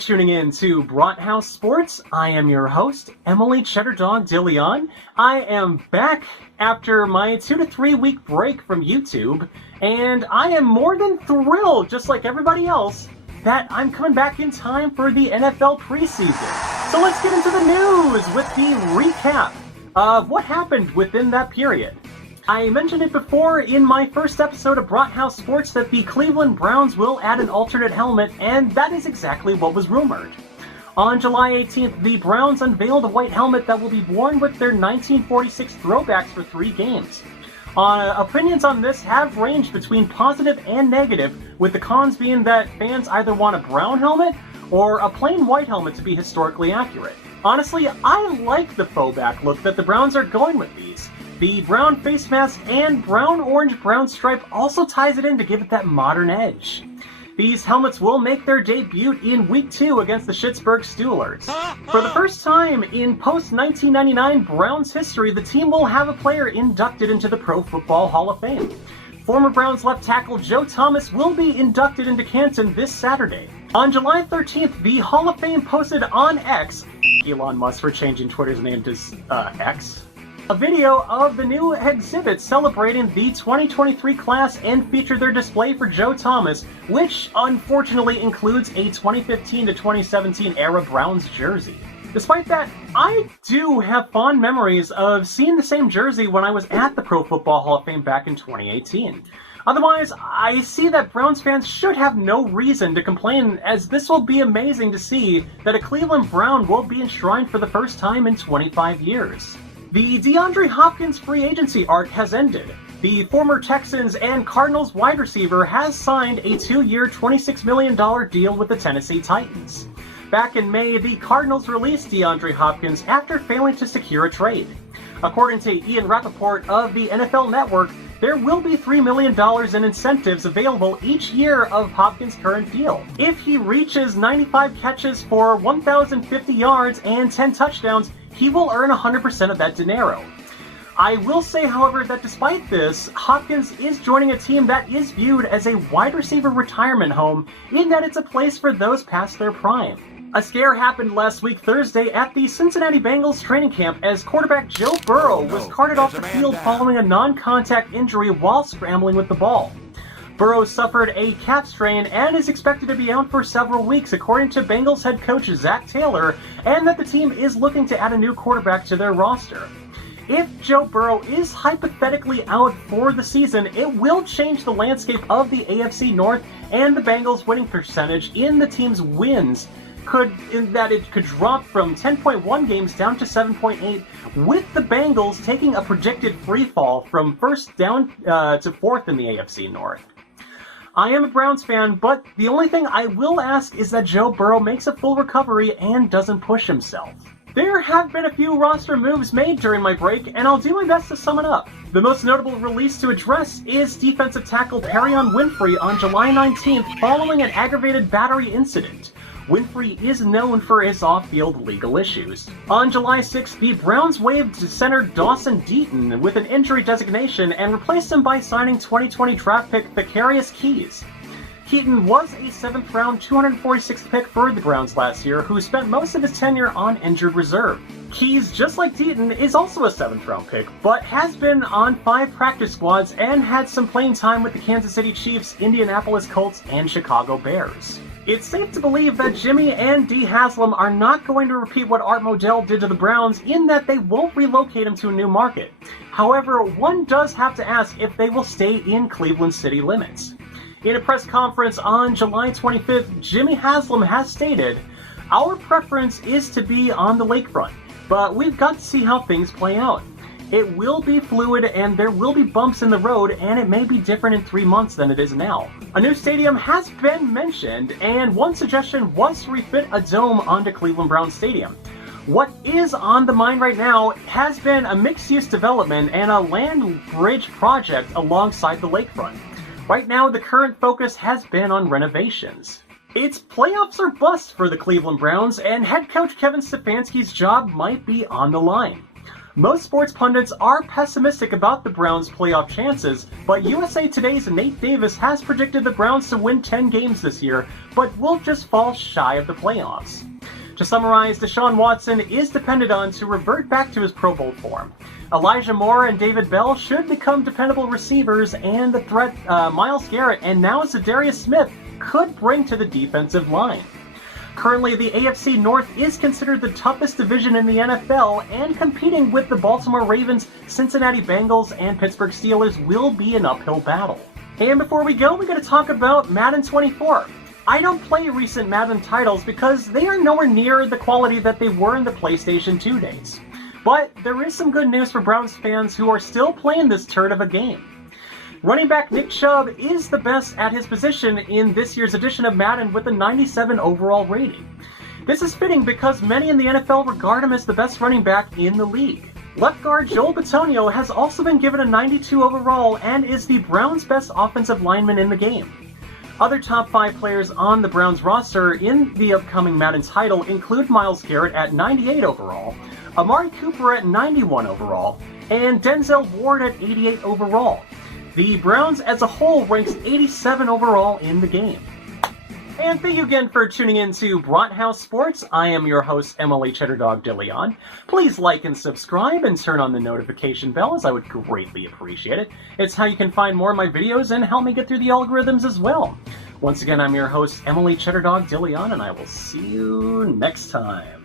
tuning in to Brathouse Sports. I am your host, Emily Cheddar Dog DeLeon. I am back after my 2 to 3 week break from YouTube, and I am more than thrilled, just like everybody else, that I'm coming back in time for the NFL preseason. So let's get into the news with the recap of what happened within that period. I mentioned it before in my first episode of Brathouse Sports that the Cleveland Browns will add an alternate helmet, and that is exactly what was rumored. On July 18th, the Browns unveiled a white helmet that will be worn with their 1946 throwbacks for 3 games. Opinions on this have ranged between positive and negative, with the cons being that fans either want a brown helmet or a plain white helmet to be historically accurate. Honestly, I like the faux back look that the Browns are going with these. The brown face mask and brown-orange-brown stripe also ties it in to give it that modern edge. These helmets will make their debut in Week 2 against the Pittsburgh Steelers. For the first time in post-1999 Browns history, the team will have a player inducted into the Pro Football Hall of Fame. Former Browns left tackle Joe Thomas will be inducted into Canton this Saturday. On July 13th, the Hall of Fame posted on X, Elon Musk for changing Twitter's name to X, a video of the new exhibit celebrating the 2023 class and featured their display for Joe Thomas, which unfortunately includes a 2015 to 2017 era Browns jersey. Despite that, I do have fond memories of seeing the same jersey when I was at the Pro Football Hall of Fame back in 2018. Otherwise, I see that Browns fans should have no reason to complain, as this will be amazing to see that a Cleveland Brown will be enshrined for the first time in 25 years. The DeAndre Hopkins free agency arc has ended. The former Texans and Cardinals wide receiver has signed a 2-year, $26 million deal with the Tennessee Titans. Back in May, the Cardinals released DeAndre Hopkins after failing to secure a trade. According to Ian Rappaport of the NFL Network, there will be $3 million in incentives available each year of Hopkins' current deal. If he reaches 95 catches for 1,050 yards and 10 touchdowns, he will earn 100% of that dinero. I will say, however, that despite this, Hopkins is joining a team that is viewed as a wide receiver retirement home, in that it's a place for those past their prime. A scare happened last week Thursday at the Cincinnati Bengals training camp as quarterback Joe Burrow was carted off the field following a non-contact injury while scrambling with the ball. Burrow suffered a calf strain and is expected to be out for several weeks, according to Bengals head coach Zach Taylor, and that the team is looking to add a new quarterback to their roster. If Joe Burrow is hypothetically out for the season, it will change the landscape of the AFC North, and the Bengals' winning percentage in the team's wins it could drop from 10.1 games down to 7.8, with the Bengals taking a projected free fall from first down to fourth in the AFC North. I am a Browns fan, but the only thing I will ask is that Joe Burrow makes a full recovery and doesn't push himself. There have been a few roster moves made during my break, and I'll do my best to sum it up. The most notable release to address is defensive tackle Perrion Winfrey on July 19th following an aggravated battery incident. Winfrey is known for his off-field legal issues. On July 6th, the Browns waived center Dawson Deaton with an injury designation and replaced him by signing 2020 draft pick Thacarius Keys. Keaton was a 7th-round, 246th pick for the Browns last year, who spent most of his tenure on injured reserve. Keys, just like Deaton, is also a 7th-round pick, but has been on 5 practice squads and had some playing time with the Kansas City Chiefs, Indianapolis Colts, and Chicago Bears. It's safe to believe that Jimmy and Dee Haslam are not going to repeat what Art Modell did to the Browns, in that they won't relocate him to a new market. However, one does have to ask if they will stay in Cleveland city limits. In a press conference on July 25th, Jimmy Haslam has stated, "Our preference is to be on the lakefront, but we've got to see how things play out. It will be fluid and there will be bumps in the road, and it may be different in 3 months than it is now." A new stadium has been mentioned, and one suggestion was to refit a dome onto Cleveland Browns Stadium. What is on the mind right now has been a mixed-use development and a land bridge project alongside the lakefront. Right now, the current focus has been on renovations. It's playoffs or bust for the Cleveland Browns, and head coach Kevin Stefanski's job might be on the line. Most sports pundits are pessimistic about the Browns' playoff chances, but USA Today's Nate Davis has predicted the Browns to win 10 games this year, but will just fall shy of the playoffs. To summarize, Deshaun Watson is depended on to revert back to his Pro Bowl form. Elijah Moore and David Bell should become dependable receivers, and the threat Myles Garrett and now za'darius Smith could bring to the defensive line. Currently, the AFC North is considered the toughest division in the NFL, and competing with the Baltimore Ravens, Cincinnati Bengals, and Pittsburgh Steelers will be an uphill battle. And before we go, we got to talk about Madden 24. I don't play recent Madden titles because they are nowhere near the quality that they were in the PlayStation 2 days. But there is some good news for Browns fans who are still playing this turd of a game. Running back Nick Chubb is the best at his position in this year's edition of Madden with a 97 overall rating. This is fitting because many in the NFL regard him as the best running back in the league. Left guard Joel Bitonio has also been given a 92 overall and is the Browns' best offensive lineman in the game. Other top 5 players on the Browns roster in the upcoming Madden title include Myles Garrett at 98 overall, Amari Cooper at 91 overall, and Denzel Ward at 88 overall. The Browns as a whole ranks 87 overall in the game. And thank you again for tuning in to Brathouse Sports. I am your host, Emily Cheddardog DeLeon. Please like and subscribe and turn on the notification bell, as I would greatly appreciate it. It's how you can find more of my videos and help me get through the algorithms as well. Once again, I'm your host, Emily Cheddardog DeLeon, and I will see you next time.